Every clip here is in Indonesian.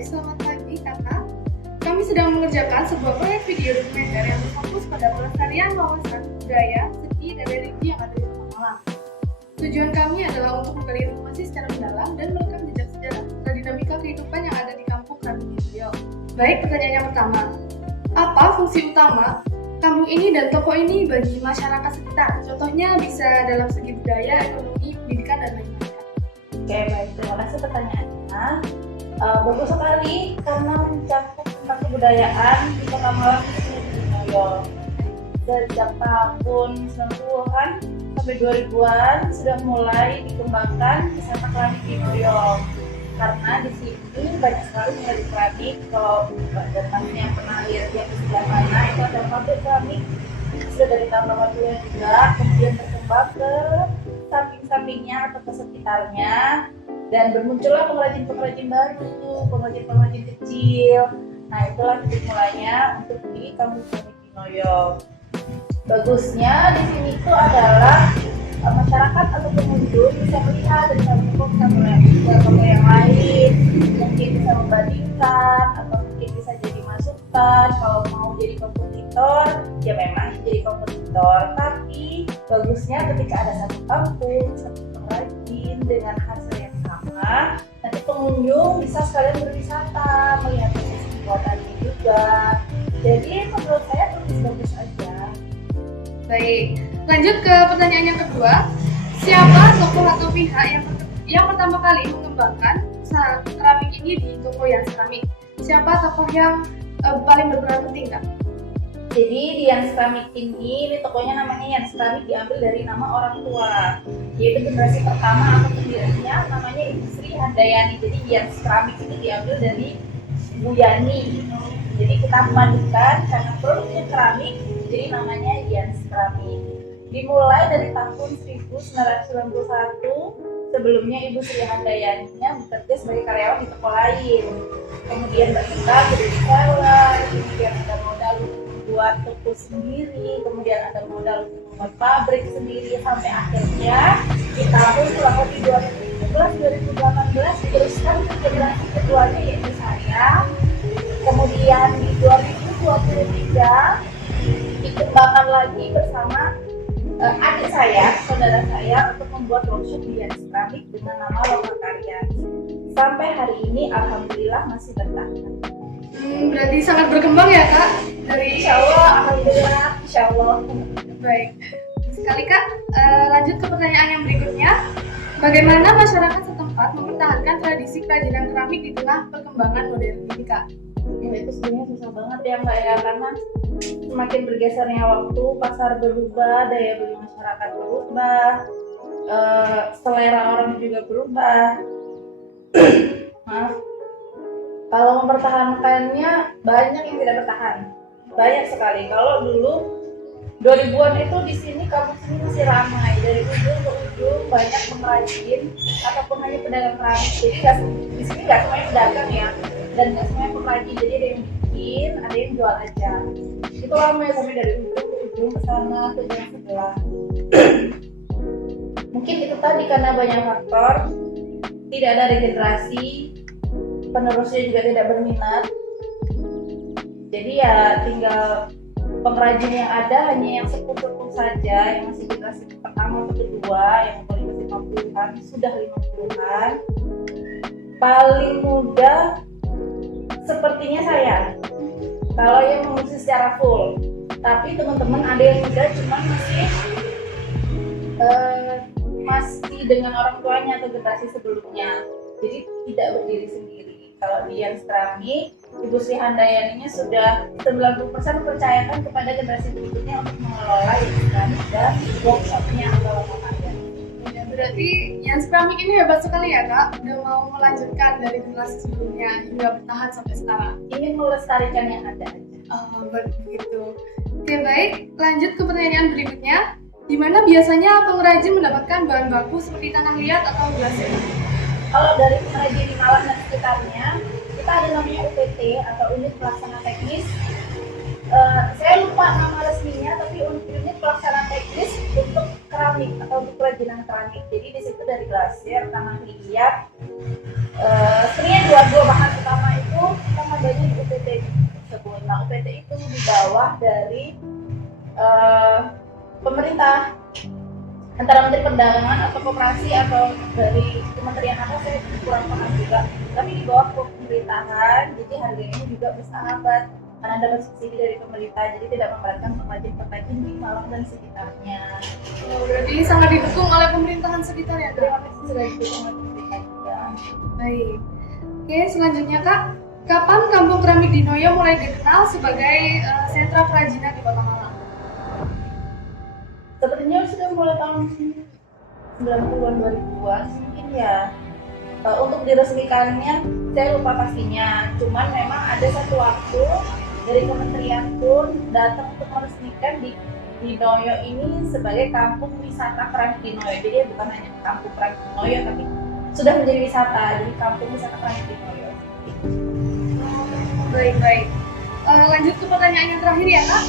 baik, selamat pagi kakak. Kami sedang mengerjakan sebuah proyek video dokumenter yang berfokus pada pelestarian wawasan budaya, seni, dan religi yang ada di Kota Malang. Tujuan kami adalah untuk menggali informasi secara mendalam dan merekam jejak sejarah dan dinamika kehidupan yang ada di kampung Karbun Riau. Baik, pertanyaan yang pertama. Apa fungsi utama kampung ini dan toko ini bagi masyarakat sekitar? Contohnya bisa dalam segi budaya, ekonomi, pendidikan, dan lain-lain. Oke, baik. Terima kasih pertanyaannya. Bagus sekali karena mencakup tentang kebudayaan di Kota Malang ini Noyo. Sejak tahun 90-an sampai 2000-an sudah mulai dikembangkan wisata keramik di Noyo. Karena di sini banyak sekali menjadi keramik. Kalau dan temannya pernah lihat yang di sebelah mana itu ada pabrik keramik sudah dari tahun 80-an juga, kemudian berkembang ke samping-sampingnya atau ke sekitarnya, dan bermuncullah pengrajin-pengrajin baru, pengrajin-pengrajin kecil. Nah, itulah titik mulanya untuk di Kampung Keramik di Noyo. Bagusnya di sini itu adalah masyarakat atau pengunjung bisa melihat dari satu toko ke toko yang lain, mungkin bisa membandingkan atau mungkin bisa jadi masukan. Kalau mau jadi kompetitor, ya memang jadi kompetitor. Tapi bagusnya ketika ada satu kampung, satu pengrajin dengan hasil yang sama, nanti pengunjung bisa sekalian berwisata, melihat proses pembuatannya juga. Jadi menurut saya bagus-bagus aja. Baik, lanjut ke pertanyaan yang kedua. Siapa tokoh atau pihak yang pertama kali mengembangkan usaha keramik ini di toko Yans Keramik? Siapa tokoh yang paling berperan penting, Kak? Jadi di Yans Keramik ini tokonya namanya Yans Keramik diambil dari nama orang tua, yaitu generasi pertama atau pendirinya namanya Ibu Sri Handayani. Jadi Yans Keramik ini diambil dari Bu Yani. Jadi kita memadukan karena produknya keramik, jadi namanya Yans Keramik. Dimulai dari tahun 1991, sebelumnya Ibu Sri Handayaninya bekerja sebagai karyawan di toko lain. Kemudian berkembang jadi seller, kemudian ada modal untuk membuat toko sendiri, kemudian ada modal untuk membuat pabrik sendiri, sampai akhirnya di tahun kurang lebih 2017-2018 diteruskan ke generasi keduanya yaitu saya. Kemudian di 2023 dikembangkan lagi bersama adik saya, saudara saya, untuk membuat workshop di Yans Keramik dengan nama Lokakarya. Sampai hari ini alhamdulillah masih bertahan. Berarti sangat berkembang ya, Kak? Insya Allah, alhamdulillah, insya Allah. Baik, sekali Kak, lanjut ke pertanyaan yang berikutnya. Bagaimana masyarakat setempat mempertahankan tradisi kerajinan keramik di tengah perkembangan modern ini, Kak? Ya, itu sebenarnya susah banget ya Mbak ya, karena semakin bergesernya waktu, pasar berubah, daya beli masyarakat berubah, selera orang juga berubah. Maaf. Kalau mempertahankannya banyak yang tidak bertahan, banyak sekali. Kalau dulu 2000-an itu di sini kampung sini masih ramai, dari ujung ke ujung banyak pengrajin ataupun hanya pedagang keramik. Jadi di sini nggak semuanya pedagang ya, dan nggak semuanya pengrajin. Jadi ada yang bikin, ada yang jual aja. Itu ramai sampai dari ujung ke ujung ke sana ke yang sebelah. Mungkin itu tadi karena banyak faktor, tidak ada regenerasi, penerusnya juga tidak berminat. Jadi ya tinggal pengrajin yang ada hanya yang sepuh-sepuh saja, yang masih generasi pertama atau kedua, yang umurnya masih 50-an, sudah 50-an. Paling muda sepertinya saya, kalau yang mengungsi secara full. Tapi teman-teman ada yang muda cuman masih dengan orang tuanya atau generasi sebelumnya, jadi tidak berdiri sendiri. Kalau di Yans Keramik, Ibu Sri Handayaninya sudah 90% mempercayakan kepada generasi berikutnya untuk mengelola Yans Keramik dan workshopnya atau lokakarya. Ya, berarti Yans Keramik ini hebat sekali ya, Kak? Udah mau melanjutkan dari generasi sebelumnya hingga bertahan sampai sekarang. Ingin melestarikan yang ada aja. Begitu. Oke, baik. Lanjut ke pertanyaan berikutnya. Di mana biasanya pengrajin mendapatkan bahan baku seperti tanah liat atau glasir? Kalau dari pengrajin di Malang dan sekitarnya, kita ada namanya UPT atau unit pelaksana teknis. Saya lupa nama resminya, tapi unit pelaksana teknis untuk keramik atau untuk kerajinan keramik. Jadi di situ dari glasir, tanah liat, sebenarnya dua bahan utama itu PT itu di bawah dari pemerintah, antara Menteri Perdagangan atau Koperasi atau dari kementerian apa saya kurang paham juga, tapi di bawah pemerintahan, jadi harganya juga bersahabat karena dapat subsidi dari pemerintah, jadi tidak memberatkan pengrajin-pengrajin di Malang dan sekitarnya. Oh, berarti sangat didukung oleh pemerintahan sekitar ya, Kak? Terima kasih sudah didukung oleh pemerintah juga. Baik. Oke, selanjutnya Kak, kapan Kampung Keramik di Noyo mulai dikenal sebagai sentra kerajinan di Kota Malang? Sepertinya sudah mulai tahun 90-an 2000-an mungkin ya. Untuk diresmikannya saya lupa pastinya, cuman memang ada satu waktu dari kementerian pun datang untuk meresmikan di Noyo ini sebagai kampung wisata keramik di Noyo. Jadi bukan hanya kampung keramik di Noyo, tapi sudah menjadi wisata, jadi kampung wisata keramik di Noyo. Baik. Lanjut ke pertanyaan yang terakhir ya Kak.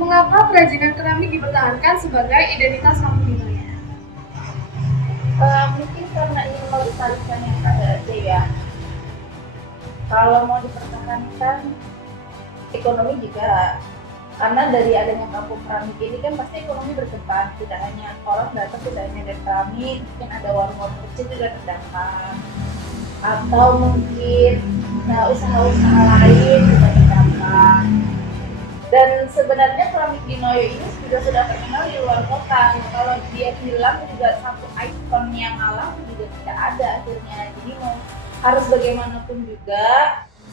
Mengapa kerajinan keramik dipertahankan sebagai identitas kampung di Noyo? Mungkin karena ingin melestarikan yang ada aja ya. Kalau mau dipertahankan ekonomi juga, karena dari adanya kampung keramik ini kan pasti ekonomi berkembang, tidak hanya orang datang, tidak hanya dari keramik, mungkin ada warung-warung kecil juga terdampak, atau mungkin usaha-usaha lain juga terdampak. Dan sebenarnya keramik di Noyo ini juga sudah terkenal di luar kota. Kalau dia hilang juga satu ikon yang Malang juga tidak ada akhirnya. Jadi harus bagaimanapun juga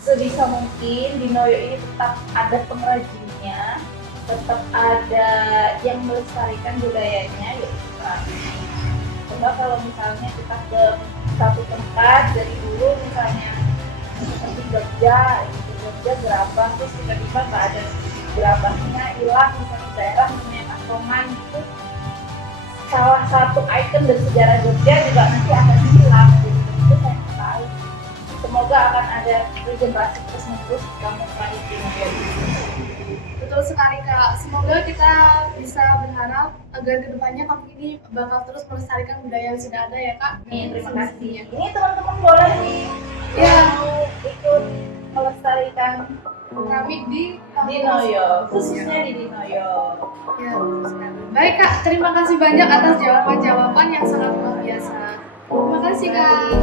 sebisa mungkin di Noyo ini tetap ada pengrajinnya, tetap ada yang melestarikan budayanya, yaitu keramik. Coba kalau misalnya kita ke satu tempat dari dulu misalnya seperti Jogja, gerabah, terus tiba-tiba nggak ada gerabahnya, hilang misalnya daerah namanya Pasoman, itu salah satu ikon dari sejarah Jogja juga nanti akan hilang. Jadi itu saya tahu. Semoga akan ada regenerasi terus-menerus kampung keramik di Noyo. Betul sekali Kak. Semoga kita bisa berharap agar kedepannya kampung ini bakal terus melestarikan budaya yang sudah ada ya Kak. Terima kasih. Ini teman-teman boleh nih mau ikut melestarikan keramik di Noyo, khususnya di Noyo. Ya, betul sekali. Baik Kak, terima kasih banyak atas jawaban-jawaban yang sangat luar biasa. Terima kasih Kak.